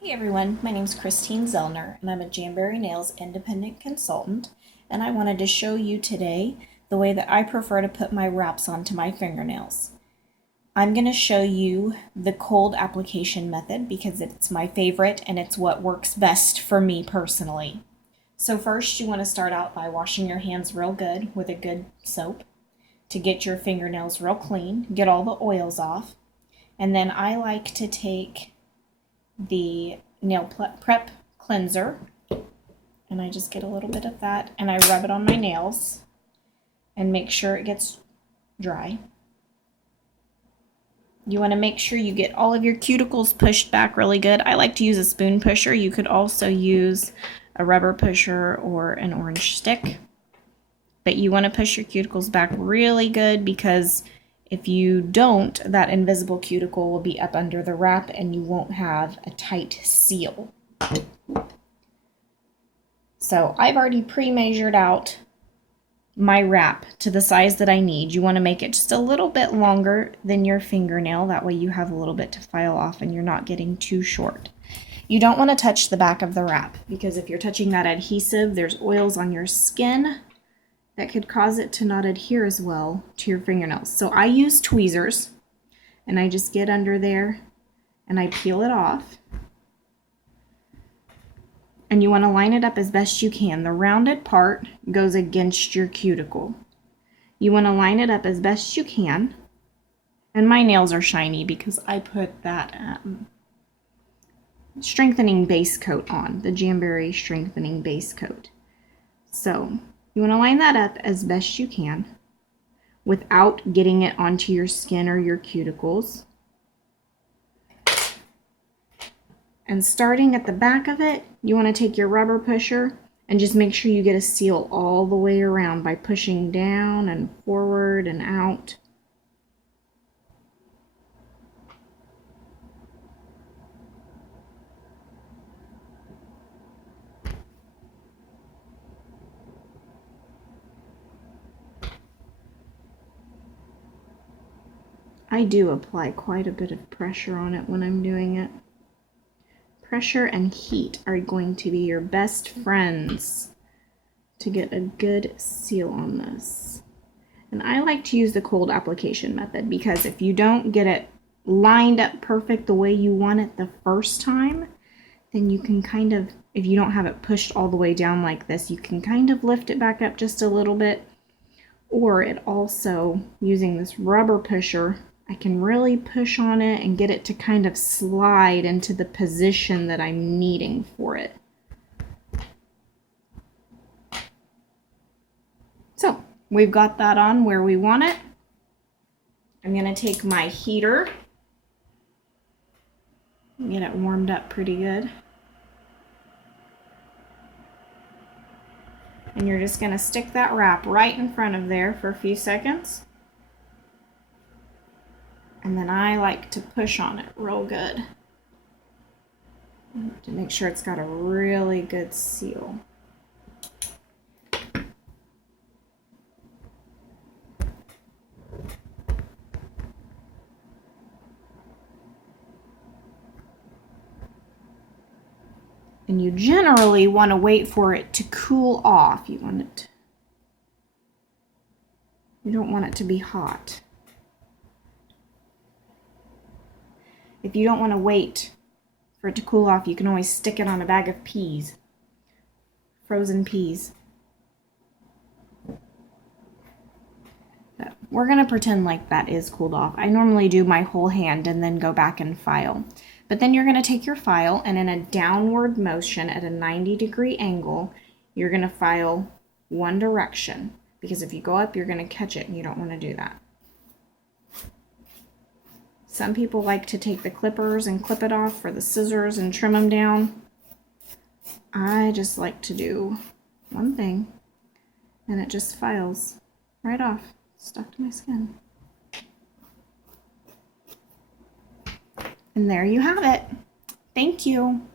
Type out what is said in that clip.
Hey everyone, my name is Christine Zellner and I'm a Jamberry Nails independent consultant, and I wanted to show you today the way that I prefer to put my wraps onto my fingernails. I'm going to show you the cold application method because it's my favorite and it's what works best for me personally. So first you want to start out by washing your hands real good with a good soap to get your fingernails real clean, get all the oils off, and then I like to take the nail prep cleanser and I just get a little bit of that and I rub it on my nails and make sure it gets dry. You want to make sure you get all of your cuticles pushed back really good. I like to use a spoon pusher. You could also use a rubber pusher or an orange stick, but you want to push your cuticles back really good because if you don't, that invisible cuticle will be up under the wrap and you won't have a tight seal. So I've already pre-measured out my wrap to the size that I need. You want to make it just a little bit longer than your fingernail. That way you have a little bit to file off and you're not getting too short. You don't want to touch the back of the wrap because if you're touching that adhesive, there's oils on your skin that could cause it to not adhere as well to your fingernails. So I use tweezers and I just get under there and I peel it off. And you want to line it up as best you can. The rounded part goes against your cuticle. You want to line it up as best you can. And my nails are shiny because I put that strengthening base coat on, the Jamberry strengthening base coat. So you want to line that up as best you can without getting it onto your skin or your cuticles. And starting at the back of it, you want to take your rubber pusher and just make sure you get a seal all the way around by pushing down and forward and out. I do apply quite a bit of pressure on it when I'm doing it. Pressure and heat are going to be your best friends to get a good seal on this. And I like to use the cold application method because if you don't get it lined up perfect the way you want it the first time, then you can kind of, if you don't have it pushed all the way down like this, you can kind of lift it back up just a little bit. Or it also, using this rubber pusher, I can really push on it and get it to kind of slide into the position that I'm needing for it. So we've got that on where we want it. I'm going to take my heater, get it warmed up pretty good. And you're just going to stick that wrap right in front of there for a few seconds. And then I like to push on it real good to make sure it's got a really good seal. And you generally want to wait for it to cool off. You don't want it to be hot. If you don't want to wait for it to cool off, you can always stick it on a bag of peas, frozen peas. But we're going to pretend like that is cooled off. I normally do my whole hand and then go back and file. But then you're going to take your file and in a downward motion at a 90-degree angle, you're going to file one direction. Because if you go up, you're going to catch it and you don't want to do that. Some people like to take the clippers and clip it off for the scissors and trim them down. I just like to do one thing and it just files right off, stuck to my skin. And there you have it. Thank you.